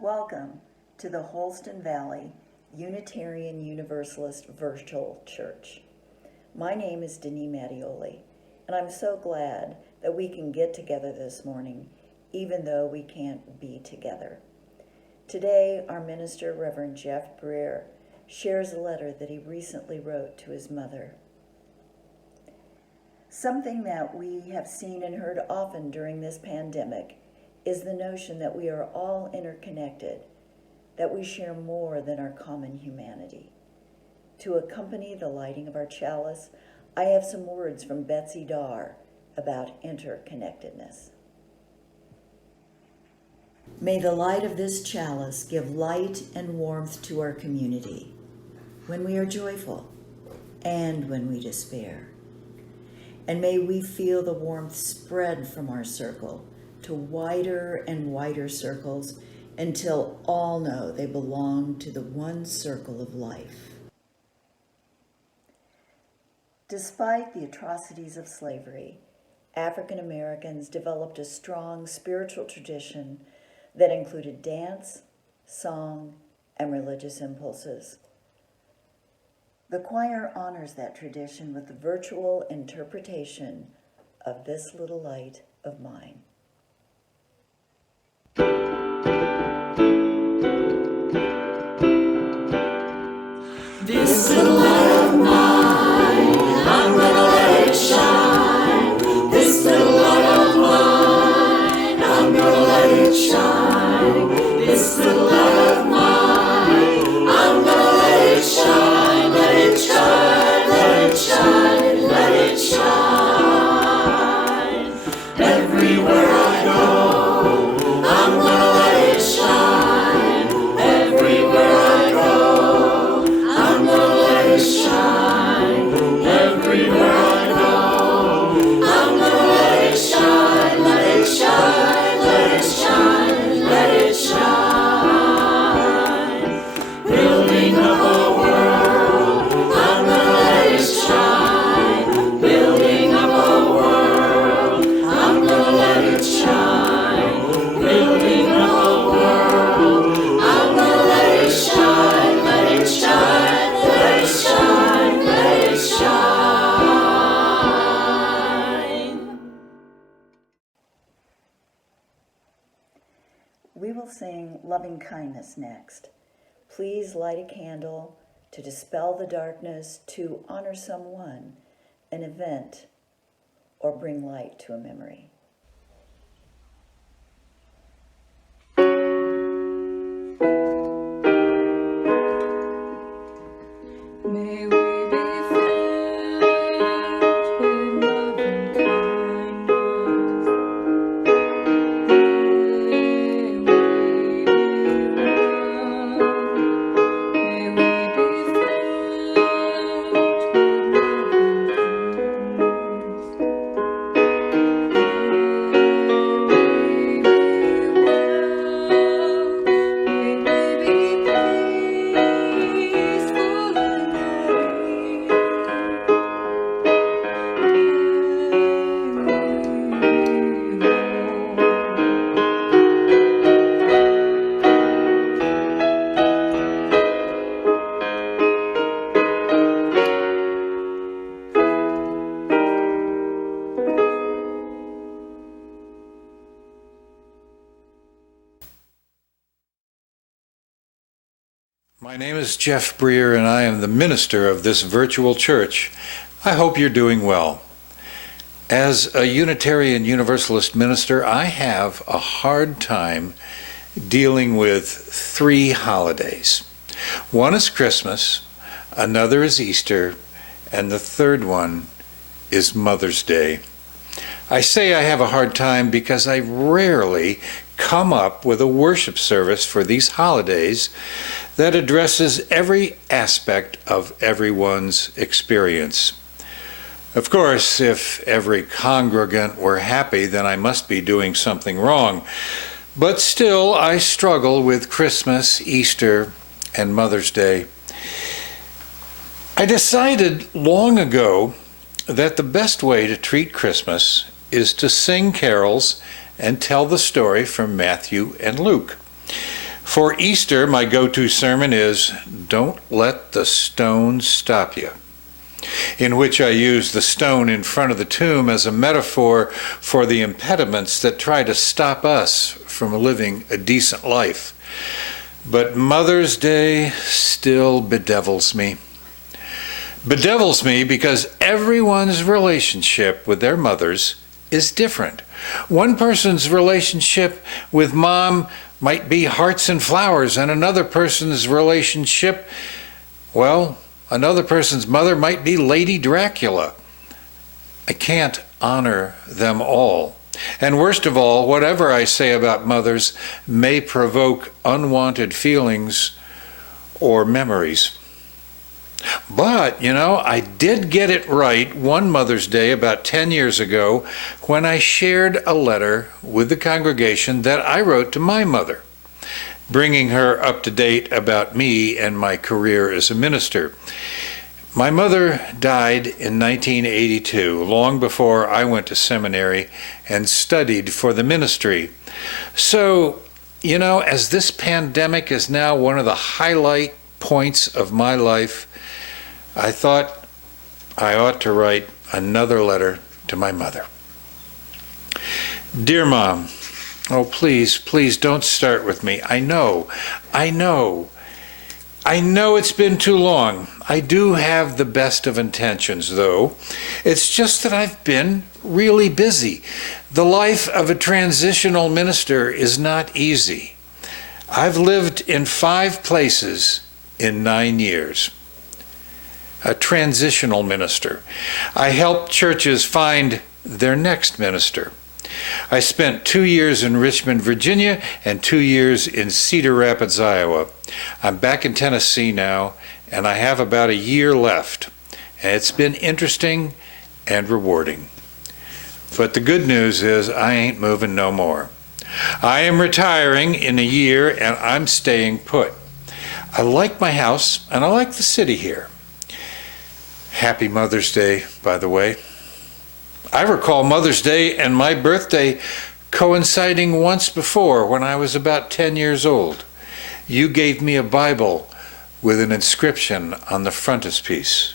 Welcome to the Holston Valley Unitarian Universalist Virtual Church. My name is Denise Mattioli, and I'm so glad that we can get together this morning, even though we can't be together. Today, our minister, Reverend Jeff Breer, shares a letter that he recently wrote to his mother. Something that we have seen and heard often during this pandemic is the notion that we are all interconnected, that we share more than our common humanity. To accompany the lighting of our chalice, I have some words from Betsy Dar about interconnectedness. May the light of this chalice give light and warmth to our community when we are joyful and when we despair. And may we feel the warmth spread from our circle to wider and wider circles until all know they belong to the one circle of life. Despite the atrocities of slavery, African Americans developed a strong spiritual tradition that included dance, song, and religious impulses. The choir honors that tradition with the virtual interpretation of This Little Light of Mine. This little light of mine, I'm gonna let it shine. This little light of mine, I'm gonna let it shine. This little light of mine, I'm gonna let it shine. Let it shine, let it shine, let it shine. Everywhere I go, I'm gonna let it shine. Everywhere I go, I'm gonna let it shine. Everywhere I go, I'm gonna let it shine. Let it shine, let it shine, let it shine. Building up a world, I'm gonna let it shine. Building up a world, I'm gonna let it shine. Building up a world, I'm gonna let it shine. Let it shine, let it shine, let it shine. We will sing Loving Kindness next. Please light a candle to dispel the darkness, to honor someone, an event, or bring light to a memory. May we be filled with loving kindness. May we be loved. May we be filled with My name is Jeff Breer, and I am the minister of this virtual church. I hope you're doing well. As a Unitarian Universalist minister, I have a hard time dealing with 3 holidays. One is Christmas, another is Easter, and the third one is Mother's Day. I say I have a hard time because I rarely come up with a worship service for these holidays that addresses every aspect of everyone's experience. Of course, if every congregant were happy, then I must be doing something wrong. But still, I struggle with Christmas, Easter, and Mother's Day. I decided long ago that the best way to treat Christmas is to sing carols and tell the story from Matthew and Luke. For Easter, my go-to sermon is, "Don't Let the Stone Stop You," in which I use the stone in front of the tomb as a metaphor for the impediments that try to stop us from living a decent life. But Mother's Day still bedevils me. Bedevils me because everyone's relationship with their mothers is different. One person's relationship with mom might be hearts and flowers, and another person's relationship, well, another person's mother might be Lady Dracula. I can't honor them all. And worst of all, whatever I say about mothers may provoke unwanted feelings or memories. But, I did get it right one Mother's Day about 10 years ago when I shared a letter with the congregation that I wrote to my mother, bringing her up to date about me and my career as a minister. My mother died in 1982, long before I went to seminary and studied for the ministry. So, as this pandemic is now one of the highlight points of my life, I thought I ought to write another letter to my mother. Dear Mom, oh, please don't start with me. I know it's been too long. I do have the best of intentions, though. It's just that I've been really busy. The life of a transitional minister is not easy. I've lived in 5 places in 9 years. A transitional minister. I help churches find their next minister. I spent 2 years in Richmond, Virginia, and 2 years in Cedar Rapids, Iowa. I'm back in Tennessee now, and I have about a year left. And it's been interesting and rewarding. But the good news is I ain't moving no more. I am retiring in a year, and I'm staying put. I like my house, and I like the city here. Happy Mother's Day, by the way. I recall Mother's Day and my birthday coinciding once before when I was about 10 years old. You gave me a Bible with an inscription on the frontispiece.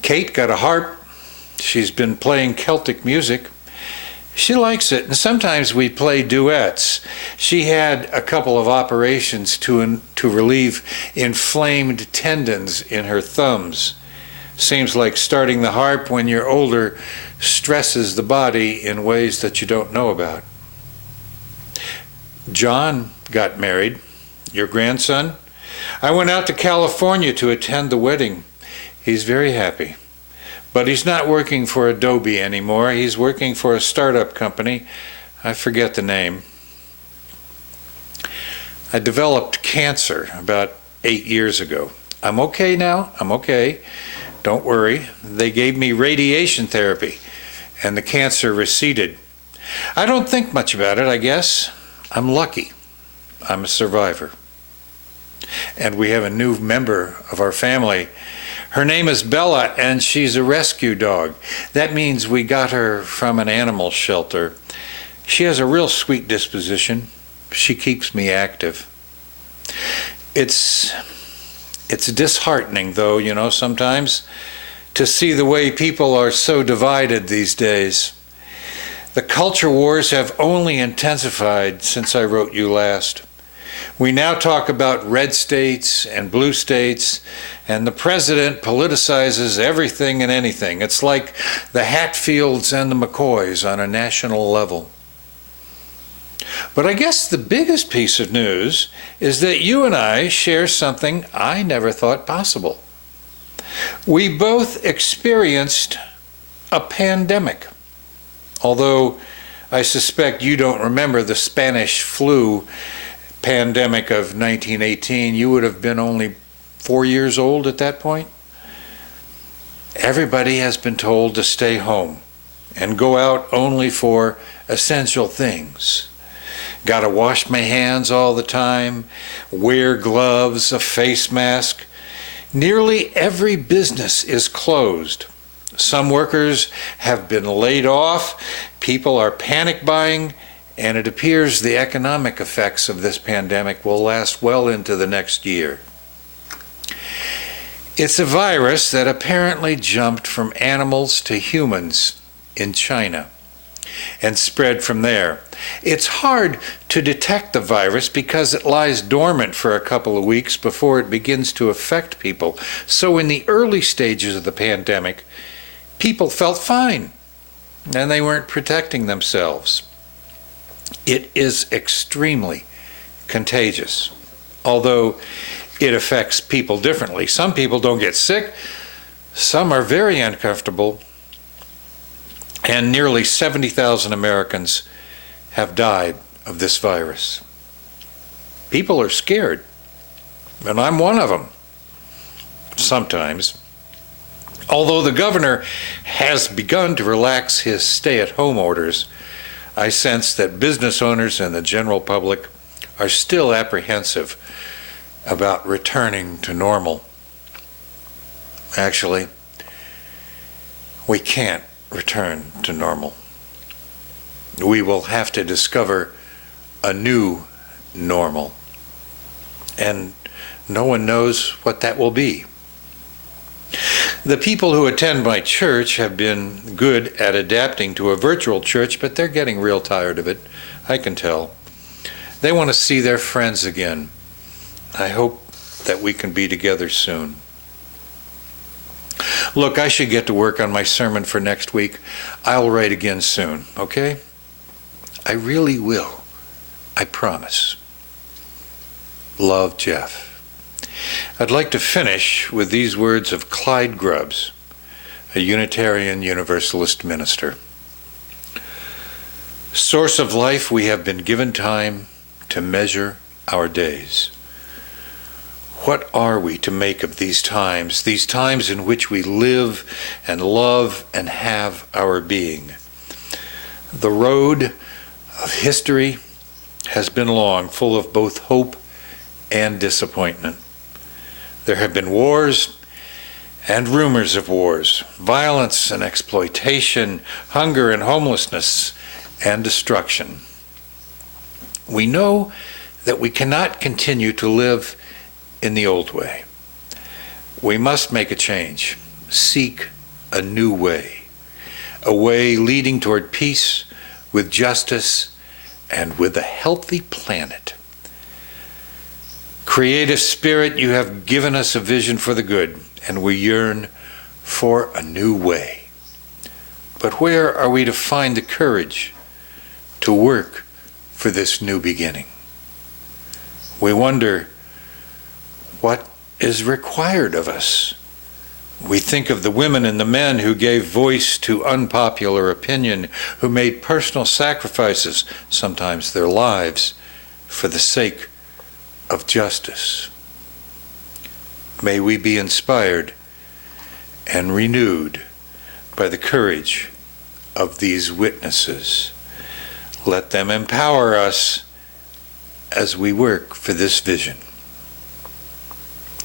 Kate got a harp. She's been playing Celtic music. She likes it, and sometimes we play duets. She had a couple of operations to relieve inflamed tendons in her thumbs. Seems like starting the harp when you're older stresses the body in ways that you don't know about. John got married, your grandson. I went out to California to attend the wedding. He's very happy. But he's not working for Adobe anymore. He's working for a startup company. I forget the name. I developed cancer about 8 years ago. I'm okay now. I'm okay. Don't worry. They gave me radiation therapy, and the cancer receded. I don't think much about it, I guess. I'm lucky. I'm a survivor. And we have a new member of our family. Her name is Bella, and she's a rescue dog. That means we got her from an animal shelter. She has a real sweet disposition. She keeps me active. It's disheartening, though, sometimes, to see the way people are so divided these days. The culture wars have only intensified since I wrote you last. We now talk about red states and blue states, and the president politicizes everything and anything. It's like the Hatfields and the McCoys on a national level. But I guess the biggest piece of news is that you and I share something I never thought possible. We both experienced a pandemic, although I suspect you don't remember the Spanish flu pandemic of 1918. You would have been only 4 years old at that point. Everybody has been told to stay home and go out only for essential things. Gotta wash my hands all the time, wear gloves, a face mask. Nearly every business is closed. Some workers have been laid off, people are panic buying, and it appears the economic effects of this pandemic will last well into the next year. It's a virus that apparently jumped from animals to humans in China and spread from there. It's hard to detect the virus because it lies dormant for a couple of weeks before it begins to affect people. So in the early stages of the pandemic, people felt fine and they weren't protecting themselves. It is extremely contagious, although it affects people differently. Some people don't get sick, some are very uncomfortable, and nearly 70,000 Americans have died of this virus. People are scared, and I'm one of them, sometimes. Although the governor has begun to relax his stay-at-home orders, I sense that business owners and the general public are still apprehensive about returning to normal. Actually, we can't return to normal. We will have to discover a new normal, and no one knows what that will be. The people who attend my church have been good at adapting to a virtual church, but they're getting real tired of it. I can tell. They want to see their friends again. I hope that we can be together soon. Look, I should get to work on my sermon for next week. I'll write again soon, okay? I really will. I promise. Love, Jeff. I'd like to finish with these words of Clyde Grubbs, a Unitarian Universalist minister. Source of life, we have been given time to measure our days. What are we to make of these times in which we live and love and have our being? The road of history has been long, full of both hope and disappointment. There have been wars and rumors of wars, violence and exploitation, hunger and homelessness and destruction. We know that we cannot continue to live in the old way. We must make a change, seek a new way, a way leading toward peace, with justice, and with a healthy planet. Creative Spirit, you have given us a vision for the good, and we yearn for a new way. But where are we to find the courage to work for this new beginning? We wonder what is required of us. We think of the women and the men who gave voice to unpopular opinion, who made personal sacrifices, sometimes their lives, for the sake of justice. May we be inspired and renewed by the courage of these witnesses. Let them empower us as we work for this vision.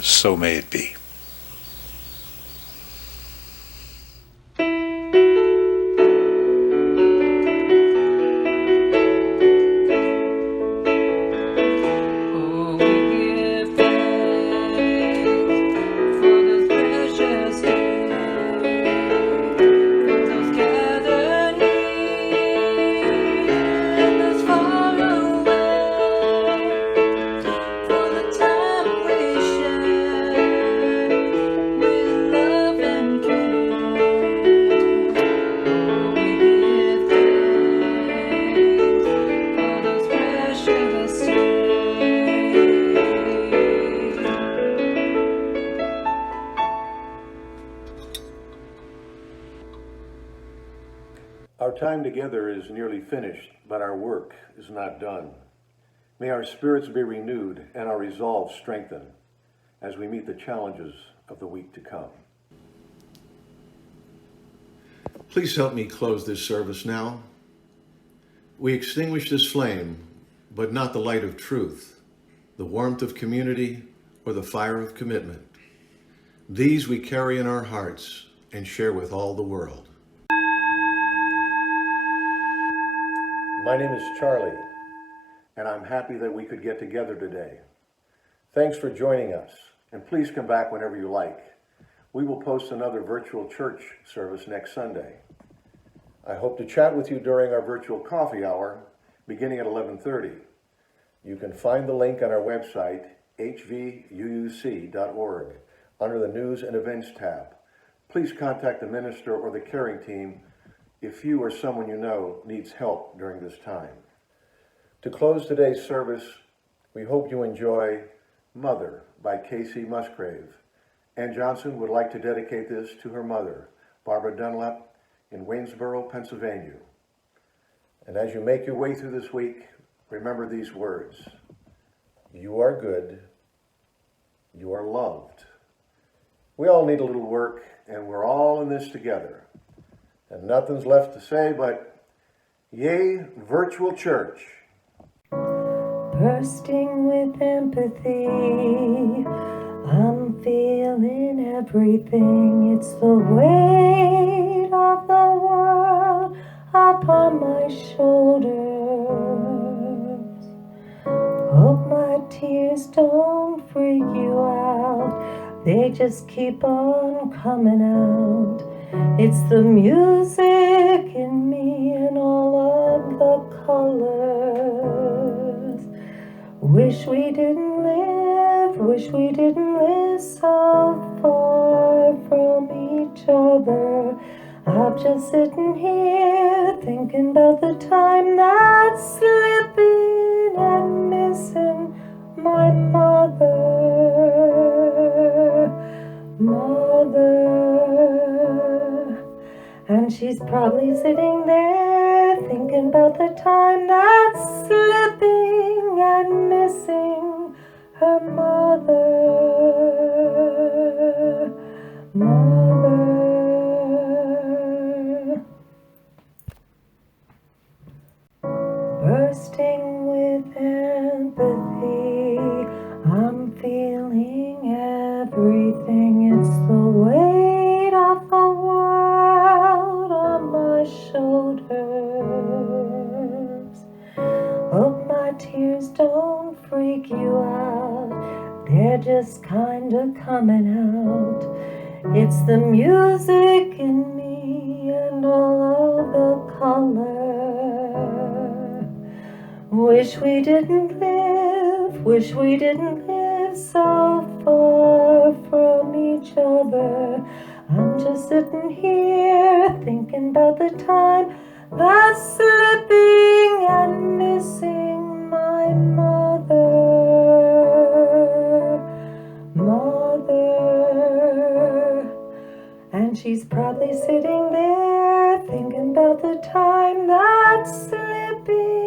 So may it be. Our time together is nearly finished, but our work is not done. May our spirits be renewed and our resolve strengthened as we meet the challenges of the week to come. Please help me close this service now. We extinguish this flame but not the light of truth, the warmth of community, or the fire of commitment. These we carry in our hearts and share with all the world. My name is Charlie, and I'm happy that we could get together today. Thanks for joining us, and please come back whenever you like. We will post another virtual church service next Sunday. I hope to chat with you during our virtual coffee hour, beginning at 11:30. You can find the link on our website, hvuuc.org, under the News and Events tab. Please contact the minister or the caring team if you or someone you know needs help during this time. To close today's service, we hope you enjoy Mother by Casey Musgrave. Ann Johnson would like to dedicate this to her mother, Barbara Dunlap, in Waynesboro, Pennsylvania. And as you make your way through this week, remember these words: you are good, you are loved. We all need a little work, and we're all in this together. And nothing's left to say but, yay, virtual church. Bursting with empathy, I'm feeling everything. It's the weight of the world upon my shoulders. Hope my tears don't freak you out, they just keep on coming out. It's the music in me and all of the colors. Wish we didn't live so far from each other. I'm just sitting here thinking about the time that's slipping and missing my mother. And she's probably sitting there thinking about the time that's slipping and missing her mother. Bursting with empathy, I'm feeling everything. It's the weight of the world on my shoulders. Hope my tears don't freak you out, they're just kinda coming out. It's the music in me and all of the color. Wish we didn't live so far from each other. I'm just sitting here thinking about the time that's slipping and missing my mother. And she's probably sitting there thinking about the time that's slipping